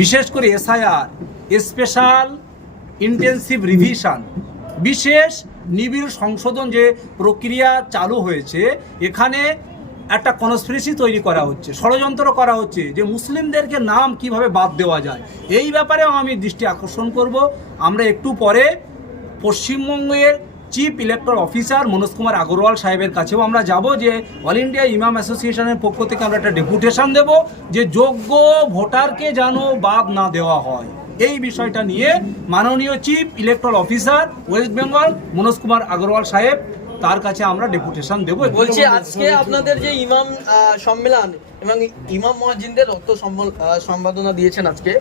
বিশেষ করে SIR, special intensive revision, বিশেষ নিবিড় সংশোধন যে প্রক্রিয়া চালু হয়েছে, এখানে একটা কনস্পিরেসি তৈরি করা হচ্ছে, ষড়যন্ত্র করা হচ্ছে যে মুসলিমদেরকে নাম কীভাবে বাদ দেওয়া যায়। এই ব্যাপারেও আমি দৃষ্টি আকর্ষণ করব। আমরা একটু পরে পশ্চিমবঙ্গের chief electoral officer Manoj Kumar Agarwal সাহেবের কাছেও আমরা যাব যে অল ইন্ডিয়া ইমাম অ্যাসোসিয়েশনের পক্ষ থেকে আমরা একটা ডেপুটেশন দেব যে যোগ্য ভোটারকে যেন বাদ না দেওয়া হয়। এই বিষয়টা নিয়ে মাননীয় chief electoral officer West Bengal Manoj Kumar Agarwal সাহেব তার কাছে আমরা ডেপুটেশন দেবো। বলছি আজকে আপনাদের যে ইমাম সম্মেলন এবং ইমাম মহাজিনদের রক্ত সম্পাদনা দিয়েছেন আজকে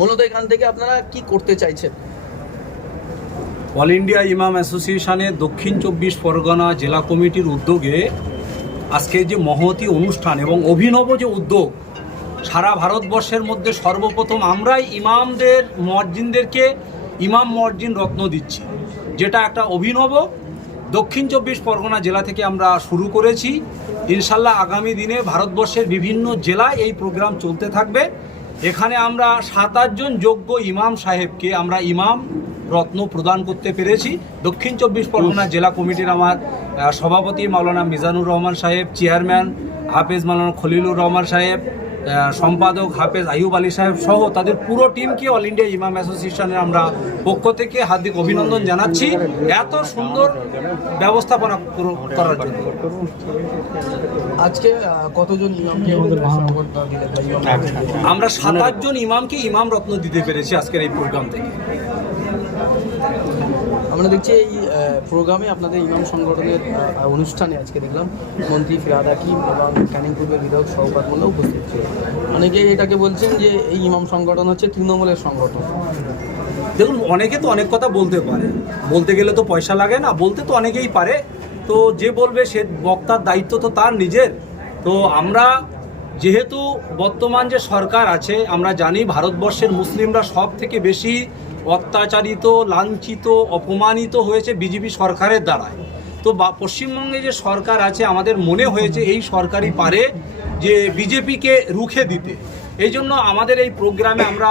মূলত এখান থেকে আপনারা কি করতে চাইছেন? অল ইন্ডিয়া ইমাম অ্যাসোসিয়েশনের দক্ষিণ চব্বিশ পরগনা জেলা কমিটির উদ্যোগে আজকে যে মহতি অনুষ্ঠান এবং অভিনব যে উদ্যোগ, সারা ভারতবর্ষের মধ্যে সর্বপ্রথম আমরাই ইমামদের মর্জিনদেরকে ইমাম মর্জিন রত্ন দিচ্ছি, যেটা একটা অভিনব দক্ষিণ চব্বিশ পরগনা জেলা থেকে আমরা শুরু করেছি। ইনশাল্লাহ আগামী দিনে ভারতবর্ষের বিভিন্ন জেলায় এই প্রোগ্রাম চলতে থাকবে। এখানে আমরা সাত আটজন যোগ্য ইমাম সাহেবকে আমরা ইমাম রত্ন প্রদান করতে পেরেছি। দক্ষিণ চব্বিশ পরগনা জেলা কমিটির আমার সভাপতি মাওলানা মিজানুর রহমান সাহেব চেয়ারম্যান হাফেজ মাওলানা খলিলুর রহমান সাহেব সম্পাদক হাফেজ আইয়ুব আলী সাহেব সহ তাদের পুরো টিমকে অল ইন্ডিয়া ইমাম অ্যাসোসিয়েশনের আমরা পক্ষ থেকে হার্দিক অভিনন্দন জানাচ্ছি এত সুন্দর ব্যবস্থাপনা করার জন্য। আজকে কতজন ইমামকে মহাজিনদের? আমরা সাত আটজন ইমামকে ইমাম রত্ন দিতে পেরেছি আজকের এই প্রোগ্রাম থেকে। আমরা দেখছি এই প্রোগ্রামে আপনাদের ইমাম সংগঠনের অনুষ্ঠানে আজকে দেখলাম মন্ত্রী ফিরাদ হাকিম এবং ক্যানিং পূর্বের বিধায়ক সৌকাত মোল্লা উপস্থিত ছিল অনেকে এটাকে বলছেন যে এই ইমাম সংগঠন হচ্ছে তৃণমূলের সংগঠন। দেখুন, অনেকে তো অনেক কথা বলতে পারে। বলতে গেলে তো পয়সা লাগে না, বলতে তো অনেকেই পারে। তো যে বলবে সে বক্তার দায়িত্ব তো তার নিজের। তো আমরা যেহেতু বর্তমান যে সরকার আছে, আমরা জানি ভারতবর্ষের মুসলিমরা সব থেকে বেশি অত্যাচারিত, লাঞ্ছিত, অপমানিত হয়েছে বিজেপি সরকারের দ্বারায়। তো পশ্চিমবঙ্গে যে সরকার আছে, আমাদের মনে হয়েছে এই সরকারই পারে যে বিজেপিকে রুখে দিতে। এই জন্য আমাদের এই প্রোগ্রামে আমরা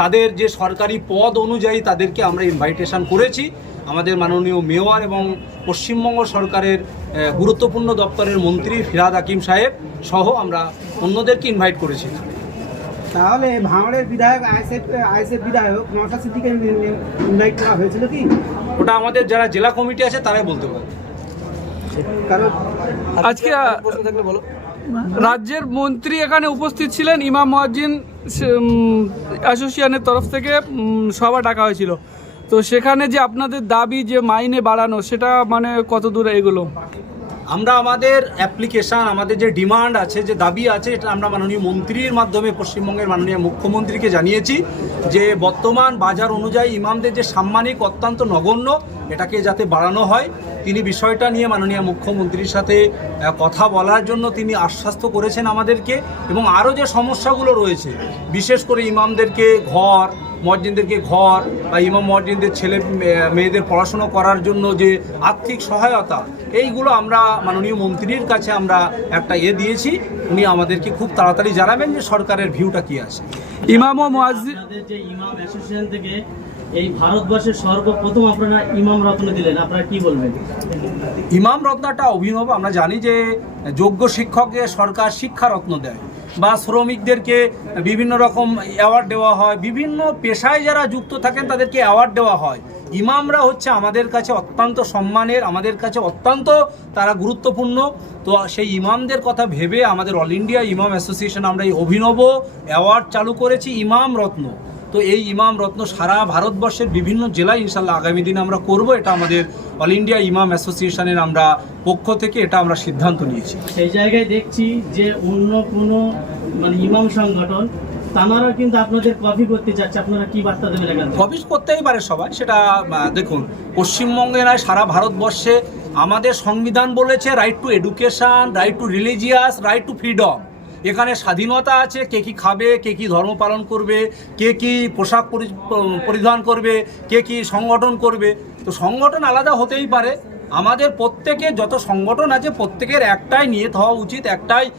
তাদের যে সরকারি পদ অনুযায়ী তাদেরকে আমরা ইনভাইটেশন করেছি। আমাদের মাননীয় মেয়র এবং পশ্চিমবঙ্গ সরকারের গুরুত্বপূর্ণ দপ্তরের মন্ত্রী ফিরাদ হাকিম সাহেব সহ আমরা অন্যদেরকে ইনভাইট করেছি। তাহলে ভাঙড়ের বিধায়ক আইসেফ আইসেফ বিধায়ক নশা সিদ্দিকে ইনভাইট করা হয়েছিল কি? ওটা আমাদের যারা জেলা কমিটি আছে তারাই বলতে পারে। কারণ আজকে, প্রশ্ন থাকলে বলো। রাজ্যের মন্ত্রী এখানে উপস্থিত ছিলেন ইমাম মহাজিন অ্যাসোসিয়েশনের তরফ থেকে সভা ডাকা হয়েছিল। তো সেখানে যে আপনাদের দাবি যে মাইনে বাড়ানো সেটা মানে কত দূরে এগুলো? আমরা আমাদের অ্যাপ্লিকেশন আমাদের যে ডিমান্ড আছে, যে দাবি আছে, এটা আমরা মাননীয় মন্ত্রীর মাধ্যমে, পশ্চিমবঙ্গের মাননীয় মুখ্যমন্ত্রীকে জানিয়েছি যে বর্তমান বাজার অনুযায়ী ইমামদের যে সাম্মানিক অত্যন্ত নগণ্য, এটাকে যাতে বাড়ানো হয়। তিনি বিষয়টা নিয়ে মাননীয় মুখ্যমন্ত্রীর সাথে কথা বলার জন্য তিনি আশ্বাস্ত করেছেন আমাদেরকে এবং আরও যে সমস্যাগুলো রয়েছে, বিশেষ করে ইমামদেরকে ঘর মসজিদদেরকে ঘর বা ইমাম মসজিদদের ছেলে মেয়েদের পড়াশোনা করার জন্য যে আর্থিক সহায়তা এইগুলো আমরা মাননীয় মন্ত্রীর কাছে আমরা একটা এ দিয়েছি। উনি আমাদেরকে খুব তাড়াতাড়ি জানাবেন যে সরকারের ভিউটা কি আছে। ইমাম ও মুয়াজ্জিন যে ইমাম অ্যাসোসিয়েশন থেকে এই ভারতবর্ষের সর্বপ্রথম আপনারা ইমাম রত্ন দিলেন আপনারা কি বলবেন? ইমাম রত্নটা অভিনব আমরা জানি যে যোগ্য শিক্ষককে সরকার শিক্ষারত্ন দেয়। বা শ্রমিকদেরকে বিভিন্ন রকম অ্যাওয়ার্ড দেওয়া হয়, বিভিন্ন পেশায় যারা যুক্ত থাকেন তাদেরকে অ্যাওয়ার্ড দেওয়া হয়। ইমামরা হচ্ছে আমাদের কাছে অত্যন্ত সম্মানের, আমাদের কাছে অত্যন্ত তারা গুরুত্বপূর্ণ। তো সেই ইমামদের কথা ভেবে আমাদের অল ইন্ডিয়া ইমাম অ্যাসোসিয়েশন আমরা এই অভিনব অ্যাওয়ার্ড চালু করেছি, ইমাম রত্ন। তো এই ইমাম রত্ন সারা ভারতবর্ষের বিভিন্ন জেলায় ইনশাল্লাহ আগামী দিনে আমরা করব। এটা আমাদের অল ইন্ডিয়া ইমাম অ্যাসোসিয়েশনের আমরা পক্ষ থেকে এটা আমরা সিদ্ধান্ত নিয়েছি। সেই জায়গায় দেখছি যে অন্য কোনো মানে ইমাম সংগঠন তানারা কিন্তু আপনাদের কপি করতে চাচ্ছে। আপনারা কি বার্তা দেবেন এখান থেকে? করতেই পারে সবাই। সেটা দেখুন পশ্চিমবঙ্গে নয় সারা ভারতবর্ষে আমাদের সংবিধান বলেছে right to education right to religious right to freedom এখানে স্বাধীনতা আছে, কে কি খাবে, কে কি ধর্ম পালন করবে, কে কি পোশাক পরি- পরিধান করবে, কে কি সংগঠন করবে। তো সংগঠন আলাদা হতেই পারে। আমাদের প্রত্যেকে যত সংগঠন আছে, প্রত্যেকের একটাই নিয়ত হওয়া উচিত, একটাই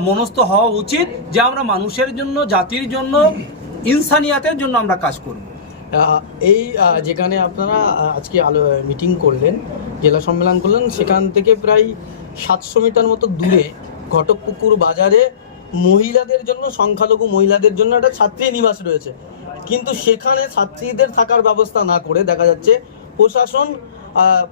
মনস্থ হওয়া উচিত যে আমরা মানুষের জন্য, জাতির জন্য, ইনসানিয়াতের জন্য আমরা কাজ করব। এই যেখানে আপনারা আজকে আলো মিটিং করলেন, জেলা সম্মেলন করলেন, সেখান থেকে প্রায় সাতশো মিটার মতো দূরে ঘটকপুকুর বাজারে মহিলাদের জন্য, সংখ্যালঘু মহিলাদের জন্য একটা ছাত্রী নিবাস রয়েছে। কিন্তু সেখানে ছাত্রীদের থাকার ব্যবস্থা না করে, দেখা যাচ্ছে প্রশাসন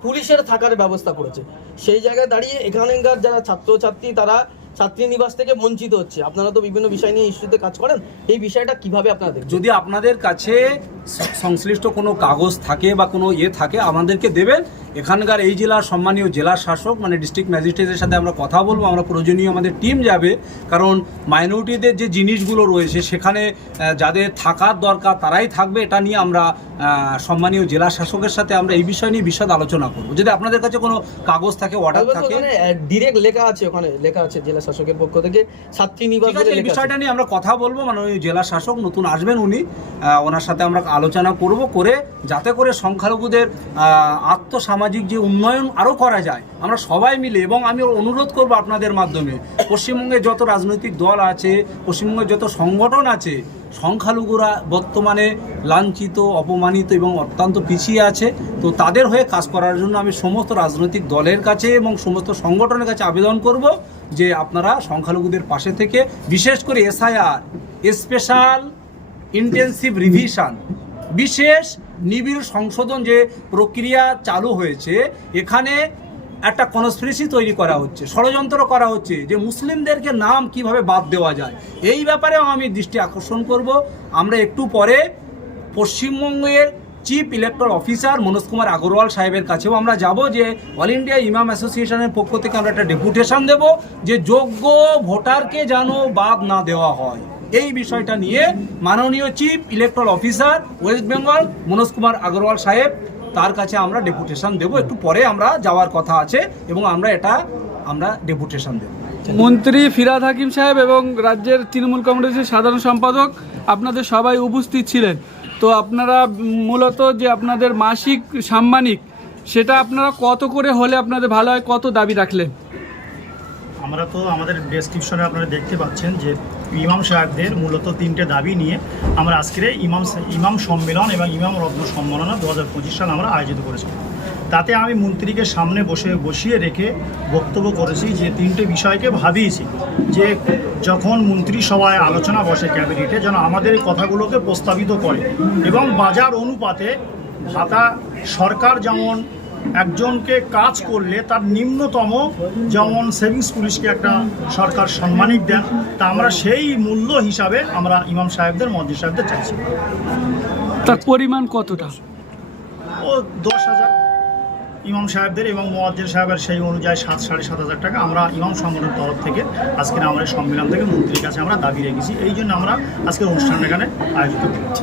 পুলিশের থাকার ব্যবস্থা করেছে। সেই জায়গায় দাঁড়িয়ে এখানকার যারা ছাত্রছাত্রী, তারা ছাত্রী নিবাস থেকে বঞ্চিত হচ্ছে। আপনারা তো বিভিন্ন বিষয় নিয়ে ইস্যুতে কাজ করেন। এই বিষয়টা কীভাবে আপনাদের যদি আপনাদের কাছে সংশ্লিষ্ট কোনো কাগজ থাকে বা কোনো ইয়ে থাকে, আমাদেরকে দেবেন। এখানকার এই জেলার সম্মানীয় জেলা শাসক মানে ডিস্ট্রিক্ট ম্যাজিস্ট্রেটের সাথে আমরা কথা বলব আমরা প্রয়োজনীয় আমাদের টিম যাবে। কারণ মাইনরিটিদের যে জিনিসগুলো রয়েছে সেখানে যাদের থাকার দরকার তারাই থাকবে এটা নিয়ে আমরা সম্মানীয় জেলা শাসকের সাথে আমরা এই বিষয় নিয়ে বিশদ আলোচনা করব। যদি আপনাদের কাছে কোনো কাগজ থাকে অর্ডার থাকে। ডিরেক্ট লেখা আছে ওখানে লেখা আছে জেলা শাসকের পক্ষ থেকে। ছাত্রী নিবাস এই বিষয়টা নিয়ে আমরা কথা বলব মানে ওই জেলা শাসক নতুন আসবেন উনি ওনার সাথে আমরা আলোচনা করব করে যাতে করে সংখ্যালঘুদের আহ, আত্মসামাজিক যে উন্নয়ন আরও করা যায়, আমরা সবাই মিলে, এবং আমি অনুরোধ করব আপনাদের মাধ্যমে, পশ্চিমবঙ্গে যত রাজনৈতিক দল আছে, পশ্চিমবঙ্গের যত সংগঠন আছে, সংখ্যালঘুরা বর্তমানে লাঞ্ছিত, অপমানিত এবং অত্যন্ত পিছিয়ে আছে, তো তাদের হয়ে কাজ করার জন্য আমি সমস্ত রাজনৈতিক দলের কাছে এবং সমস্ত সংগঠনের কাছে আবেদন করব যে আপনারা সংখ্যালঘুদের পাশে থেকে, বিশেষ করে এসআইআর, স্পেশাল ইন্টেন্সিভ রিভিশন বিশেষ নিবিড় সংশোধন যে প্রক্রিয়া চালু হয়েছে, এখানে একটা কনস্পিরেসি তৈরি করা হচ্ছে, ষড়যন্ত্র করা হচ্ছে যে মুসলিমদেরকে নাম কীভাবে বাদ দেওয়া যায়। এই ব্যাপারেও আমি দৃষ্টি আকর্ষণ করব। আমরা একটু পরে পশ্চিমবঙ্গের chief electoral officer Manoj Kumar Agarwal সাহেবের কাছেও আমরা যাব যে অল ইন্ডিয়া ইমাম অ্যাসোসিয়েশনের পক্ষ থেকে আমরা একটা ডেপুটেশন দেব যে যোগ্য ভোটারকে যেন বাদ না দেওয়া হয়। এই বিষয়টা নিয়ে মাননীয় chief electoral officer West Bengal Manoj Kumar Agarwal সাহেব তার কাছে আমরা ডেপুটেশন দেব। একটু পরে আমরা যাওয়ার কথা আছে এবং আমরা এটা আমরা ডেপুটেশন দেব। মন্ত্রী ফিরাদ হাকিম সাহেব এবং রাজ্যের তৃণমূল কংগ্রেসের সাধারণ সম্পাদক আপনাদের সবাই উপস্থিত ছিলেন। তো আপনারা মূলত যে আপনাদের মাসিক সাম্মানিক সেটা আপনারা কত করে হলে আপনাদের ভালো হয় কত দাবি রাখলেন? আমরা তো আমাদের ডেসক্রিপশনে আপনারা দেখতে পাচ্ছেন যে ইমাম সাহেবদের মূলত তিনটে দাবি নিয়ে আমরা আজকের ইমাম ইমাম সম্মেলন এবং ইমাম রত্ন সম্মাননা দু হাজার পঁচিশ সাল আমরা আয়োজিত করেছি। তাতে আমি মন্ত্রীকে সামনে বসে, বসিয়ে রেখে বক্তব্য করেছি যে তিনটে বিষয়কে ভাবিয়েছি যে যখন মন্ত্রিসভায় আলোচনা বসে ক্যাবিনেটে যেন আমাদের কথাগুলোকে প্রস্তাবিত করে এবং বাজার অনুপাতে ভাতা সরকার যেমন একজনকে কাজ করলে তার নিম্নতম যেমন সেভিংস পুলিশকে একটা সরকার সম্মানিক দেন তা আমরা সেই মূল্য হিসাবে আমরা ইমাম সাহেবদের মন্দির সাহেবদের চাইছি। তার পরিমাণ কতটা? ও দশ হাজার ইমাম সাহেবদের এবং মোয়াজ্জের সাহেবের সেই অনুযায়ী সাত সাড়ে সাত হাজার টাকা আমরা ইমাম সংগঠনের তরফ থেকে আজকের আমাদের সম্মেলন থেকে মন্ত্রীর কাছে আমরা দাবি রেখেছি। এই জন্য আমরা আজকের অনুষ্ঠান এখানে আয়োজিত করেছি।